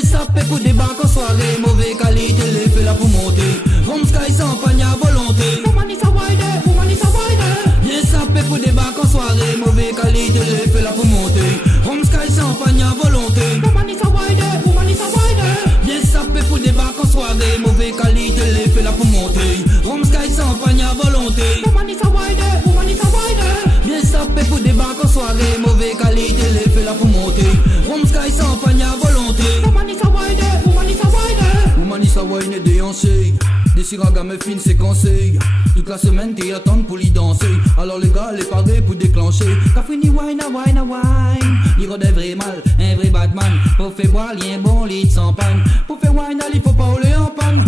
Bien sapé pour des banques en soirée, mauvais qualité, les fait là pour monter. Home Sky champagne à volonté. Bien sapé pour des banques en soirée, mauvais qualité, les fait là pour monter. Home Sky champagne à volonté. Bien sapé pour des banques en soirée, mauvais qualité, les fait là pour monter. Home Sky champagne à volonté. Bien sapé pour des banques en soirée, mauvais qualité, les fait là pour monter. Home Sky champagne à volonté. Womanisa wine et déhanché. Des siragas me fines c'est conseils. Toute la semaine t'y attends pour y danser. Alors les gars les parler pour déclencher. Qu'a fini wine a wine a wine. Il rôde un vrai mal, un vrai Batman. Pour faire boire lien bon lit sans panne. Pour faire wine il faut pas rouler en panne.